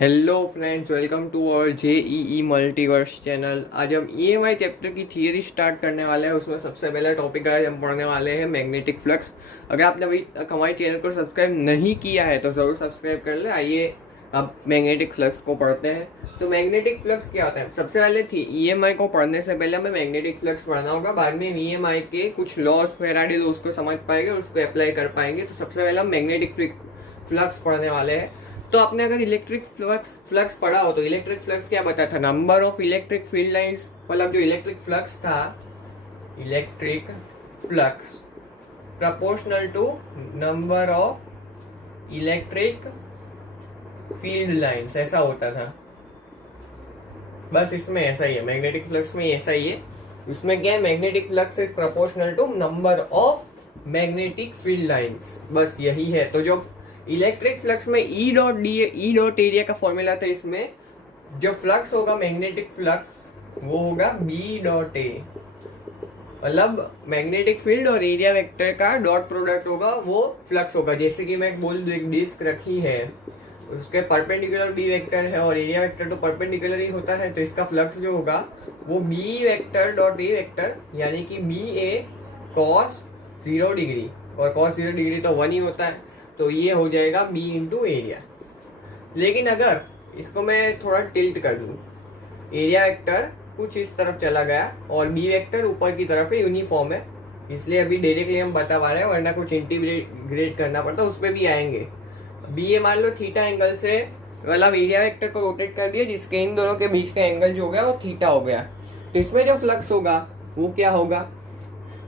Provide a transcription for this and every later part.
Hello friends, welcome to our JEE multiverse channel. आज हम EMI chapter की theory start करने वाले हैं। उसमें सबसे पहला टॉपिक आज हम पढ़ने वाले हैं मैग्नेटिक फ्लक्स। अगर आपने अभी तक हमारे चैनल को सब्सक्राइब नहीं किया है तो ज़रूर सब्सक्राइब कर ले। आइए अब मैग्नेटिक फ्लक्स को पढ़ते हैं। तो मैग्नेटिक फ्लक्स क्या होता है? सबसे पहले थी ईएमआई को पढ़ने से पहले हमें मैग्नेटिक फ्लक्स पढ़ना होगा। बाद में ईएमआई के कुछ लॉज, फैराडे लॉज को समझ पाएंगे और उसको अप्लाई कर पाएंगे। तो सबसे पहले हम मैग्नेटिक फ्लक्स पढ़ने वाले हैं। तो आपने अगर इलेक्ट्रिक फ्लक्स पढ़ा हो तो इलेक्ट्रिक फ्लक्स क्या बताया था? Number of electric field lines, मतलब जो इलेक्ट्रिक फ्लक्स था, electric flux proportional to number of electric field lines, ऐसा होता था। बस इसमें ऐसा ही है, मैग्नेटिक फ्लक्स में ऐसा ही है। उसमें क्या है? Magnetic flux is proportional to number of magnetic field lines, बस यही है। तो जो इलेक्ट्रिक फ्लक्स में ई डॉट एरिया का फॉर्मूला था, इसमें जो फ्लक्स होगा मैग्नेटिक फ्लक्स वो होगा बी डॉट ए, मतलब मैग्नेटिक फील्ड और एरिया वेक्टर का डॉट प्रोडक्ट होगा, वो फ्लक्स होगा। जैसे कि मैं बोल दूं, एक डिस्क रखी है, उसके परपेंडिकुलर बी वेक्टर है और एरिया वेक्टर तो परपेंडिकुलर ही होता है, तो इसका फ्लक्स जो होगा वो B vector dot A vector, यानी कि बी ए कॉस 0 डिग्री, और कॉस 0 डिग्री तो 1 ही होता है, तो ये हो जाएगा बी इंटू एरिया। लेकिन अगर इसको मैं थोड़ा टिल्ट कर दूं, एरिया वेक्टर कुछ इस तरफ चला गया और बी वेक्टर ऊपर की तरफ है, यूनिफॉर्म है, इसलिए अभी डायरेक्टली हम बता पा रहे हैं, वरना कुछ इंटीग्रेट करना पड़ता, उस पर भी आएंगे। बी ए मान लो थीटा एंगल से, मतलब एरिया वेक्टर को रोटेट कर दिया, जिसके इन दोनों के बीच का एंगल जो हो गया वो थीटा हो गया। तो इसमें जो फ्लक्स होगा वो क्या होगा?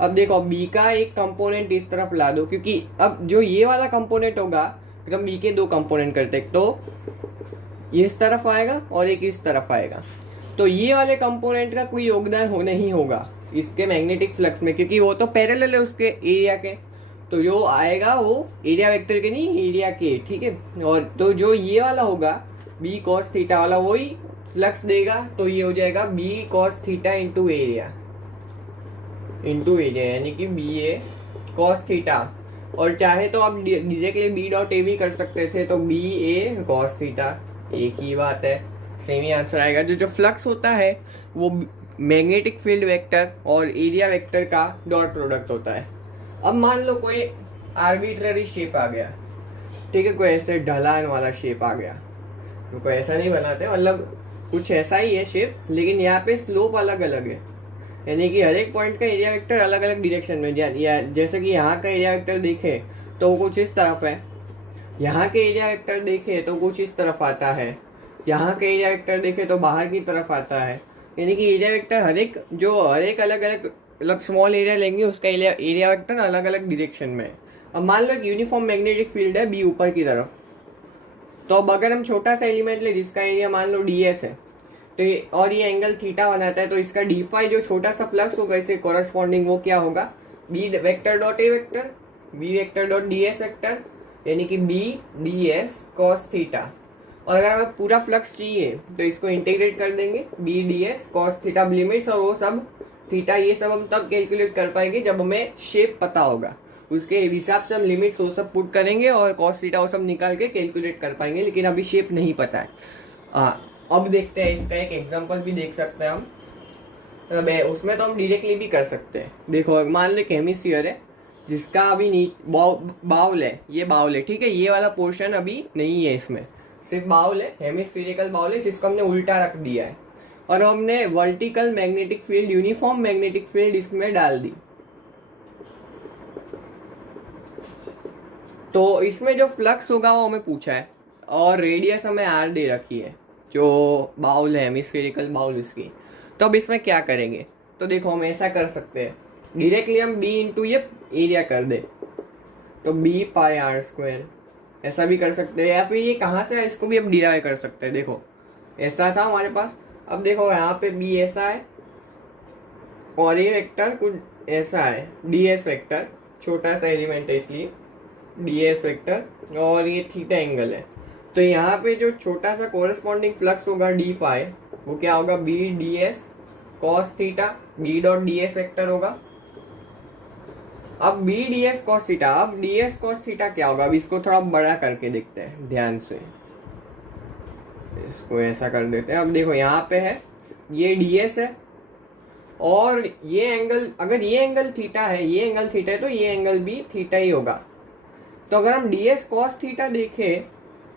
अब देखो, बी का एक कंपोनेंट इस तरफ ला दो, क्योंकि अब जो ये वाला कंपोनेंट होगा, हम बी के दो कंपोनेंट करते हैं, तो ये इस तरफ आएगा और एक इस तरफ आएगा। तो ये वाले कंपोनेंट का कोई योगदान हो नहीं होगा इसके मैग्नेटिक फ्लक्स में, क्योंकि वो तो पैरेलल है उसके एरिया के। तो जो आएगा वो एरिया वेक्टर के नहीं, एरिया के, ठीक है। और तो जो ये वाला होगा बी कॉस थीटा वाला, वही फ्लक्स देगा, तो ये हो जाएगा B cos theta into area, यानी कि बी ए कॉस थीटा। और चाहे तो आप डायरेक्टली बी डॉट ए भी कर सकते थे, तो बी ए कॉस थीटा, एक ही बात है, सेम ही आंसर आएगा। जो फ्लक्स होता है वो मैग्नेटिक फील्ड वेक्टर और एरिया वेक्टर का डॉट प्रोडक्ट होता है। अब मान लो कोई आर्बिट्ररी शेप आ गया, ठीक है, कोई ऐसे ढलान वाला शेप आ गया, तो कोई ऐसा नहीं बनाते, मतलब कुछ ऐसा ही है शेप, लेकिन यहाँ पे स्लोप अलग अलग है, यानी कि हर एक पॉइंट का एरिया वेक्टर अलग अलग डायरेक्शन में, या जैसे कि यहाँ का एरिया वेक्टर देखे तो वो कुछ इस तरफ है, यहाँ के एरिया वेक्टर देखे तो कुछ इस तरफ आता है, यहाँ के एरिया वेक्टर देखे तो बाहर की तरफ आता है। यानी कि एरिया वेक्टर हर एक अलग अलग, मतलब स्मॉल एरिया लेंगे उसका एरिया वेक्टर अलग अलग डायरेक्शन में। अब मान लो एक यूनिफॉर्म मैग्नेटिक फील्ड है बी ऊपर की तरफ, तो अब अगर हम छोटा सा एलिमेंट ले जिसका एरिया मान लो ds है, तो और ये एंगल थीटा बनाता है, तो इसका डी फाई जो छोटा सा फ्लक्स होगा इससे कोरस्पॉन्डिंग, वो क्या होगा? B vector dot A vector, B vector dot D S vector, यानी कि B D S cos theta. और अगर हमें पूरा फ्लक्स चाहिए तो इसको इंटीग्रेट कर देंगे, B D S cos theta, limits और वो सब थीटा, ये सब हम तब कैलकुलेट कर पाएंगे जब हमें शेप पता होगा, उसके हिसाब से हम लिमिट्स वो सब पुट करेंगे और कॉस थीटा वो सब निकाल के कैलकुलेट कर पाएंगे, लेकिन अभी शेप नहीं पता है। अब देखते हैं, इसका एक एग्जांपल भी देख सकते हैं हम, मतलब उसमें तो हम डायरेक्टली भी कर सकते हैं। देखो, मान लो हेमिस्फीयर है जिसका अभी बाउल है, ये बाउल है, ठीक है, ये वाला पोर्शन अभी नहीं है, इसमें सिर्फ बाउल है, हेमिस्फीरिकल बाउल है, जिसको हमने उल्टा रख दिया है और हमने vertical magnetic field, uniform magnetic field इसमें डाल दी। तो इसमें जो फ्लक्स होगा वो हमें पूछा है और रेडियस हमें आर दे रखी है, जो बाउल है हेमिस्फेरिकल बाउल इसकी। तो अब इसमें क्या करेंगे? तो देखो, हम ऐसा कर सकते हैं, डायरेक्टली हम बी इंटू ये एरिया कर दे, तो बी पाई आर स्क्वायर, ऐसा भी कर सकते हैं, या फिर ये कहाँ से है इसको भी हम डिराइव कर सकते हैं। देखो, ऐसा था हमारे पास, अब देखो यहाँ पे बी ऐसा है और ये वेक्टर कुछ ऐसा है, डी एस वेक्टर, छोटा सा एलिमेंट है इसलिए डी एस वेक्टर, और ये थीटा एंगल है। तो यहाँ पे जो छोटा सा कोरेस्पॉन्डिंग फ्लक्स होगा डी फाई, वो क्या होगा? B D S cos theta, B dot D S vector होगा। अब B D S cos theta, अब डी एस कॉस थीटा क्या होगा? अब इसको थोड़ा बड़ा करके देखते हैं ध्यान से। इसको ऐसा कर देते हैं। अब देखो यहाँ पे है ये ds है और ये एंगल, अगर ये एंगल थीटा है, ये एंगल थीटा है तो ये एंगल भी थीटा ही होगा। तो अगर हम ds cos थीटा देखें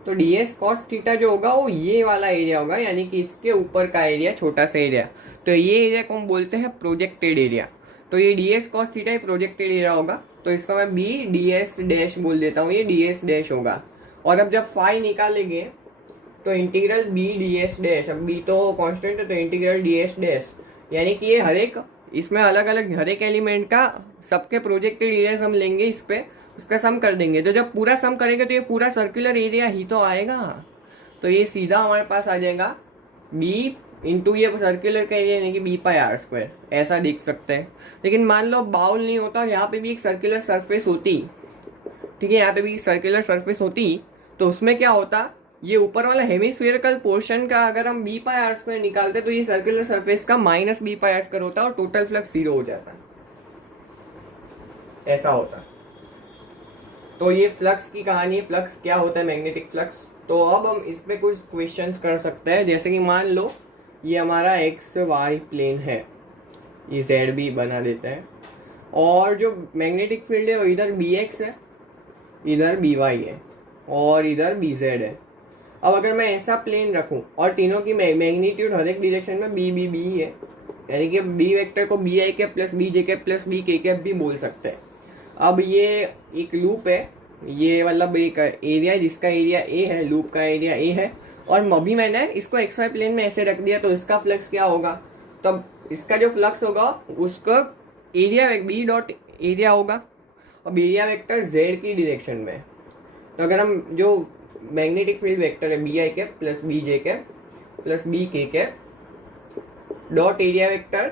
तो ds cos थीटा जो होगा वो ये वाला एरिया होगा, यानी कि इसके ऊपर का एरिया, छोटा सा एरिया। तो ये एरिया को हम बोलते हैं प्रोजेक्टेड एरिया। तो ये ds cos theta projected area होगा, तो इसका मैं b ds डैश बोल देता हूँ, ये ds डैश होगा। और अब जब फाई निकालेंगे तो इंटीग्रल b ds डैश, अब b तो कांस्टेंट है तो इंटीग्रल ds डैश, यानी कि ये हर एक, इसमें अलग अलग हर एक एलिमेंट का सबके प्रोजेक्टेड एरिया हम लेंगे, इस पे उसका सम कर देंगे। तो जब पूरा सम करेंगे तो ये पूरा सर्कुलर एरिया ही तो आएगा। तो ये सीधा हमारे पास आ जाएगा b इंटू ये सर्कुलर का एरिया, यानी कि b पाई आर स्क्वायर, ऐसा देख सकते हैं। लेकिन मान लो बाउल नहीं होता और यहाँ पे भी एक सर्कुलर सरफेस होती, ठीक है, यहाँ पे भी सर्कुलर सरफेस होती, तो उसमें क्या होता, ये ऊपर वाला हेमिस्फेरिकल पोर्शन का अगर हम b पाई आर स्क्वायर निकालते तो ये सर्कुलर सरफेस का minus b pi R square होता और टोटल फ्लक्स 0 हो जाता, ऐसा होता। तो ये फ्लक्स की कहानी है, फ्लक्स क्या होता है, मैग्नेटिक फ्लक्स। तो अब हम इस पे कुछ क्वेश्चंस कर सकते हैं, जैसे कि मान लो ये हमारा एक्स वाई प्लेन है, ये जेड भी बना देते हैं, और जो मैग्नेटिक फील्ड है वो इधर बी एक्स है, इधर बी वाई है और इधर बी जेड है। अब अगर मैं ऐसा प्लेन रखूं और तीनों की मैग्नीट्यूड हर एक डायरेक्शन में बी बी बी है, यानी कि बी वेक्टर को B I cap plus B J cap plus B K cap भी बोल सकते हैं। अब ये एक लूप है, ये मतलब एक एरिया जिसका एरिया ए है, लूप का एरिया ए है, और अभी मैंने इसको एक्स वाई प्लेन में ऐसे रख दिया, तो इसका फ्लक्स क्या होगा, तब इसका जो फ्लक्स होगा उसका एरिया बी डॉट एरिया होगा और एरिया वेक्टर जेड की डायरेक्शन में। तो अगर हम जो मैग्नेटिक फील्ड वेक्टर है B I cap plus B J cap plus B K cap dot area vector,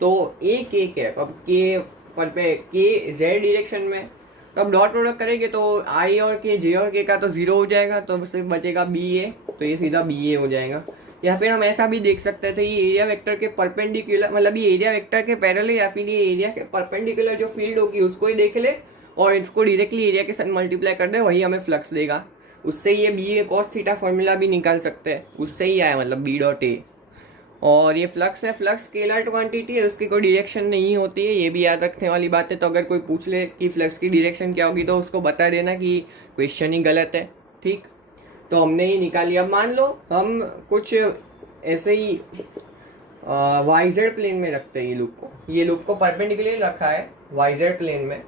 तो ए के कैप, अब के पर पे के जेड डायरेक्शन में, तो अब डॉट प्रोडक्ट करेंगे तो आई और के, जे और के का तो 0 हो जाएगा, तो सिर्फ बचेगा बी ए, तो ये सीधा बी ए हो जाएगा। या फिर हम ऐसा भी देख सकते थे, ये एरिया वेक्टर के परपेंडिकुलर, मतलब ये एरिया वेक्टर के पैरेलल, या फिर ये एरिया के परपेंडिकुलर जो फील्ड होगी उसको ही देख ले और इसको डायरेक्टली एरिया के साथ मल्टीप्लाई कर दे, वही हमें फ्लक्स देगा। उससे ये B A cos theta formula भी निकाल सकते हैं, उससे ही आया, मतलब बी डॉट ए। और ये फ्लक्स है, फ्लक्स स्केलर क्वांटिटी है, उसकी कोई डायरेक्शन नहीं होती है, ये भी याद रखने वाली बात है। तो अगर कोई पूछ ले कि फ्लक्स की डायरेक्शन क्या होगी तो उसको बता देना कि क्वेश्चन ही गलत है, ठीक। तो हमने ही निकाली। अब मान लो हम कुछ ऐसे ही वाईजेड प्लेन में रखते हैं ये लूप को परपेंडिकुलर रखा है वाईजेड प्लेन में,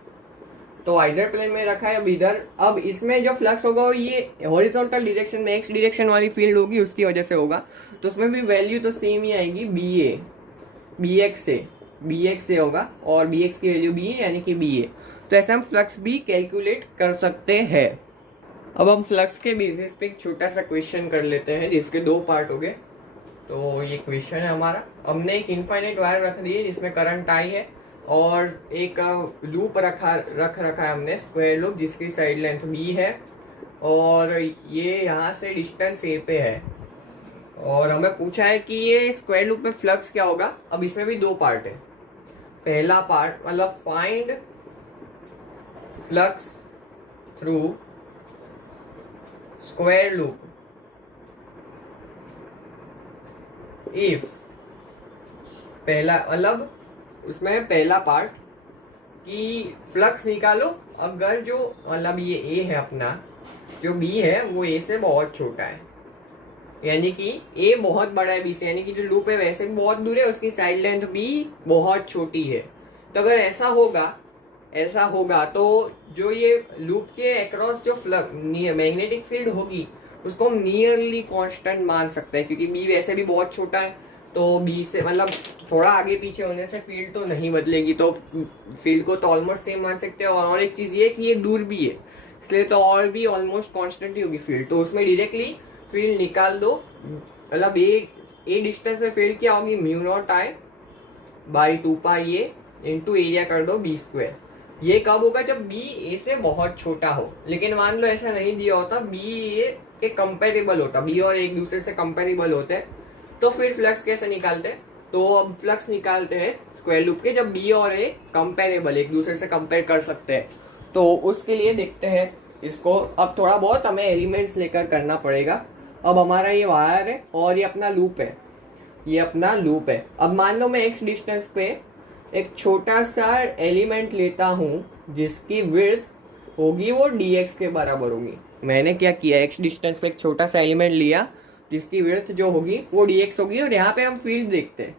तो वाईजेड प्लेन में रखा है। अब इधर, अब इसमें जो फ्लक्स होगा वो ये हॉरिजॉन्टल डायरेक्शन में एक्स डायरेक्शन वाली फील्ड होगी, उसकी वजह से होगा, तो उसमें भी वैल्यू तो सेम ही आएगी, बी एक्स से होगा और बी एक्स की वैल्यू बी ए, यानी कि बी ए। तो ऐसा हम फ्लक्स भी कैलकुलेट कर सकते हैं। अब हम फ्लक्स के बेसिस पे एक छोटा सा क्वेश्चन कर लेते हैं, जिसके 2 पार्ट हो गए। तो ये क्वेश्चन है हमारा, हमने एक इनफाइनाइट वायर रख दी है जिसमें करंट आई है, और एक लूप रख रखा है हमने, स्क्वायर लूप, जिसकी साइड लेंथ बी है, और ये यहाँ से डिस्टेंस ए पे है, और हमें पूछा है कि ये स्क्वायर लूप में फ्लक्स क्या होगा। अब इसमें भी 2 पार्ट है। पहला पार्ट मतलब find flux through square loop if, पहला मतलब उसमें पहला पार्ट कि फ्लक्स निकालो अगर जो, मतलब ये ए है अपना, जो बी है वो ए से बहुत छोटा है, यानी कि ए बहुत बड़ा है बी से, यानी कि जो लूप है वैसे बहुत दूर है, उसकी साइड लेंथ बी बहुत छोटी है। तो अगर ऐसा होगा तो जो ये लूप के अक्रॉस जो मैग्नेटिक फील्ड होगी उसको हम नियरली कांस्टेंट मान सकते हैं, क्योंकि बी वैसे भी बहुत छोटा है, तो बी से मतलब थोड़ा आगे पीछे होने से फील्ड तो नहीं बदलेगी, तो फील्ड को तो ऑलमोस्ट सेम मान सकते हैं। और एक चीज ये कि ये दूर भी है, इसलिए तो और भी ऑलमोस्ट कांस्टेंट ही होगी फील्ड, तो उसमें डायरेक्टली फील्ड निकाल दो। मतलब ए डिस्टेंस में फील्ड क्या होगी, mu naught I by 2 pi A into area कर दो बी स्क्वायर। ये कब होगा, जब बी ए से बहुत छोटा हो। लेकिन मान लो ऐसा नहीं दिया होता, बी ए के कंपेरेबल होता, बी और एक दूसरे से कंपेरेबल होते हैं, तो फिर फ्लक्स कैसे निकालते हैं। तो अब फ्लक्स निकालते हैं स्क्वायर लूप के जब बी और ए कंपेरेबल, एक दूसरे से कंपेयर कर सकते हैं। तो उसके लिए देखते हैं इसको। अब थोड़ा बहुत हमें एलिमेंट्स लेकर करना पड़ेगा, अब हमारा ये वायर है और ये अपना लूप है, ये अपना लूप है। अब मान लो मैं एक्स डिस्टेंस पे एक छोटा सा एलिमेंट लेता हूँ जिसकी विड्थ होगी वो dx के बराबर होगी। मैंने क्या किया, एक्स डिस्टेंस पे एक छोटा सा एलिमेंट लिया जिसकी विड्थ जो होगी वो dx होगी, और यहाँ पे हम फील्ड देखते हैं।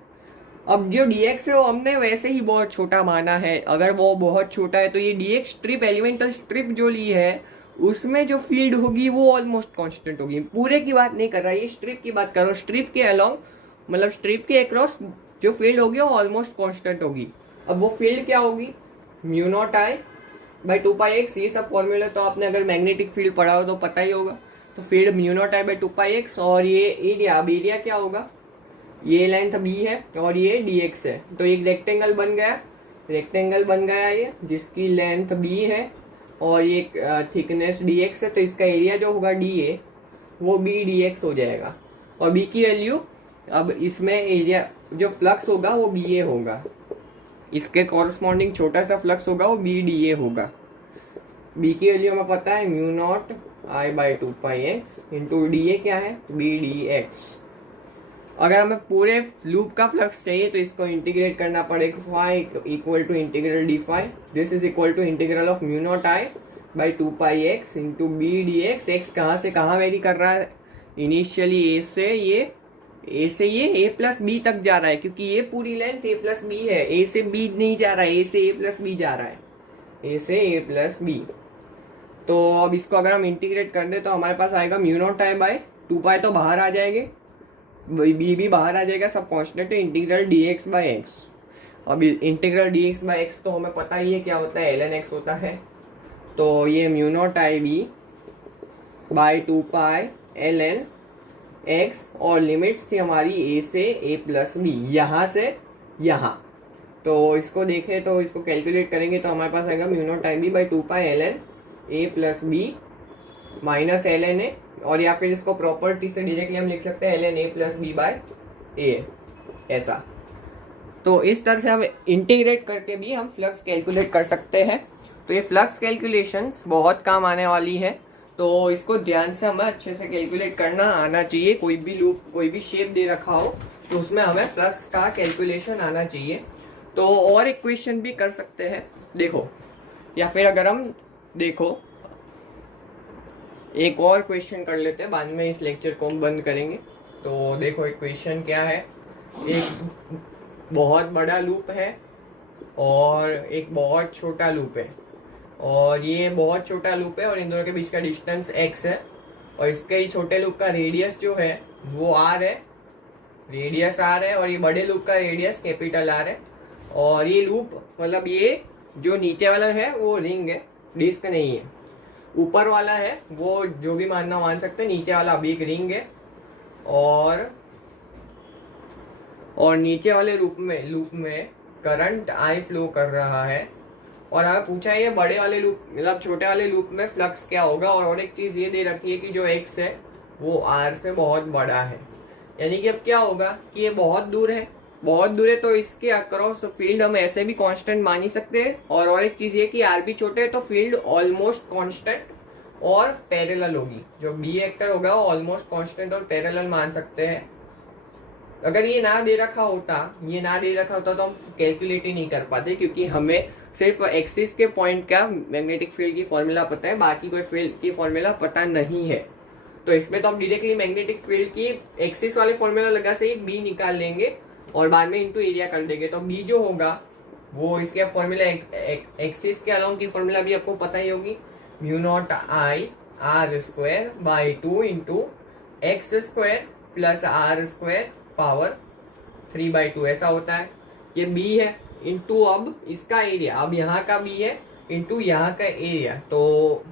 अब जो dx है वो हमने वैसे ही बहुत छोटा माना है, अगर वो बहुत छोटा है तो ये dx स्ट्रिप, एलिमेंटल स्ट्रिप जो ली है उसमें जो फील्ड होगी वो ऑलमोस्ट कांस्टेंट होगी। पूरे की बात नहीं कर रहा, ये स्ट्रिप की बात कर रहा हूँ। स्ट्रिप के अलोंग, मतलब स्ट्रिप के अक्रॉस जो फील्ड होगी वो ऑलमोस्ट कांस्टेंट होगी। अब वो फील्ड क्या होगी, mu naught I by 2πx। ये सब फॉर्मूला तो आपने अगर मैग्नेटिक फील्ड पढ़ा हो तो पता ही होगा। तो field mu naught I by 2πx, और ये एरिया, अब एरिया क्या होगा, ये लेंथ b है और ये dx है, तो एक रेक्टेंगल बन गया, रेक्टेंगल बन गया ये जिसकी लेंथ b है और ये थिकनेस dx है। तो इसका एरिया जो होगा dA वो b dx हो जाएगा, और b की वैल्यू, अब इसमें एरिया जो फ्लक्स होगा वो BA होगा, इसके कॉरस्पॉन्डिंग छोटा सा फ्लक्स होगा वो b dA होगा। b की वैल्यू हमें पता है mu naught I by 2πx into dA क्या है b dx। अगर हमें पूरे लूप का फ्लक्स चाहिए तो इसको इंटीग्रेट करना पड़ेगा, phi equal to integral D phi, this is equal to integral of mu naught I by 2πx into B D X. X कहाँ से कहाँ वेरी कर रहा है, इनिशियली ए से ये ए प्लस बी तक जा रहा है, क्योंकि ये पूरी लेंथ ए प्लस बी है, ए से बी नहीं जा रहा है, ए से ए प्लस बी जा रहा है, ए से ए प्लस बी। तो अब इसको अगर हम इंटीग्रेट कर दे तो हमारे पास आएगा म्यू नॉट आई बाई 2π, तो बाहर आ जाएंगे, बी भी बाहर आ जाएगा, सब कांस्टेंट है, इंटीग्रल dx बाई एक्स। अब इंटीग्रल dx बाई एक्स तो हमें पता ही है क्या होता है, ln x होता है। तो ये mu naught I B by 2π ln x, और लिमिट्स थी हमारी a से a प्लस बी, यहाँ से यहाँ। तो इसको देखें तो इसको कैलकुलेट करेंगे तो हमारे पास आएगा mu naught I B by 2π ln a plus B minus ln a, और या फिर इसको प्रॉपर्टी से डायरेक्टली हम लिख सकते हैं ln a plus B by A, ऐसा। तो इस तरह से हम इंटीग्रेट करके भी हम फ्लक्स कैलकुलेट कर सकते हैं। तो ये फ्लक्स कैलकुलेशंस बहुत काम आने वाली है, तो इसको ध्यान से हमें अच्छे से कैलकुलेट करना आना चाहिए। कोई भी लूप, कोई भी शेप दे रखा हो तो उसमें हमें फ्लक्स का कैलकुलेशन आना चाहिए। तो और एक क्वेश्चन भी कर सकते हैं, देखो, या फिर अगर हम देखो एक और क्वेश्चन कर लेते हैं, बाद में इस लेक्चर को हम बंद करेंगे। तो देखो एक क्वेश्चन क्या है, एक बहुत बड़ा लूप है और एक बहुत छोटा लूप है, और ये बहुत छोटा लूप है और इन दोनों के बीच का डिस्टेंस x है, और इसके छोटे लूप का रेडियस जो है वो r है, रेडियस r है, और ये बड़े लूप का रेडियस कैपिटल R है। और ये लूप, मतलब ये जो नीचे वाला है वो रिंग है, डिस्क नहीं है, ऊपर वाला है वो जो भी मानना मान सकते हैं, नीचे वाला अभी एक रिंग है। और नीचे वाले लूप में करंट आई फ्लो कर रहा है। और अगर पूछा है ये बड़े वाले लूप, मतलब छोटे वाले लूप में फ्लक्स क्या होगा, और एक चीज ये दे रखी है कि जो x है वो r से बहुत बड़ा है, यानी कि अब क्या होगा कि ये बहुत दूर है, बहुत दूर है, तो इसके अक्रॉस फील्ड हम ऐसे भी कांस्टेंट मान ही सकते हैं। और एक चीज ये कि आर भी छोटे है तो फील्ड ऑलमोस्ट कांस्टेंट और पैरेलल होगी, जो बी वेक्टर होगा वो ऑलमोस्ट कांस्टेंट और पैरेलल मान सकते हैं। अगर ये ना दे रखा होता तो हम कैलकुलेट ही नहीं कर पाते, क्योंकि हमें सिर्फ एक्सिस के पॉइंट का मैग्नेटिक फील्ड की फॉर्मूला पता है, बाकी कोई फील्ड की फॉर्मूला पता नहीं है। तो इसमें तो हम डायरेक्टली मैग्नेटिक फील्ड की एक्सिस वाली फॉर्मूला लगा से ही बी निकाल लेंगे और बाद में इनटू एरिया कर देंगे। तो बी जो होगा वो इसके फॉर्मूला एक्सिस के अलाउंग की फॉर्मूला भी आपको पता ही होगी, mu naught I R square by 2 into X square plus R square power 3/2 ऐसा होता है। ये बी है इंटू अब इसका एरिया, अब यहाँ का बी है इंटू यहाँ का एरिया, तो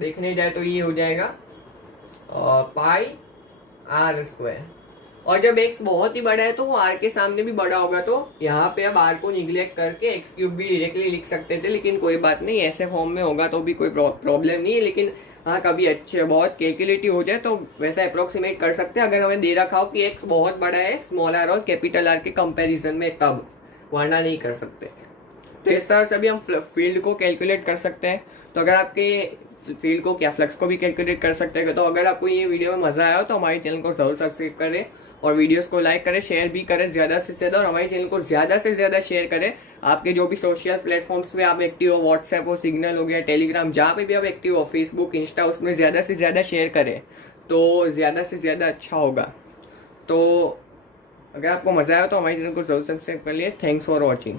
देखने जाए तो ये हो जाएगा पाई आर स्क्वायर। और जब x बहुत ही बड़ा है तो वो r के सामने भी बड़ा होगा, तो यहाँ पे अब r को निगलेक्ट करके x क्यूब भी डायरेक्टली लिख सकते थे, लेकिन कोई बात नहीं, ऐसे फॉर्म में होगा तो भी कोई प्रॉब्लम नहीं है। लेकिन हाँ, कभी अच्छे बहुत कैलकुलेटिव हो जाए तो वैसा अप्रोक्सीमेट कर सकते हैं, अगर हमें दे रखा हो कि x बहुत बड़ा है स्मॉल r और कैपिटल R के कंपेरिजन में, तब, वरना नहीं कर सकते। तो इस तरह से भी हम फील्ड को कैलकुलेट कर सकते हैं। तो अगर आपके फील्ड को क्या फ्लक्स को भी कैलकुलेट कर सकते हैं। तो अगर आपको ये वीडियो में मजा आया हो तो हमारे चैनल को जरूर सब्सक्राइब करें और वीडियोस को लाइक करें, शेयर भी करें ज़्यादा से ज़्यादा, और हमारे चैनल को ज़्यादा से ज़्यादा शेयर करें। आपके जो भी सोशल प्लेटफॉर्म्स में आप एक्टिव हो, व्हाट्सएप हो, सिग्नल हो गया, टेलीग्राम, जहाँ पे भी आप एक्टिव हो, फेसबुक, इंस्टा, उसमें ज़्यादा से ज़्यादा शेयर करें तो ज़्यादा से ज़्यादा अच्छा होगा। तो अगर आपको मज़ा आया तो हमारे चैनल को जरूर सब्सक्राइब कर लिए। Thanks for watching.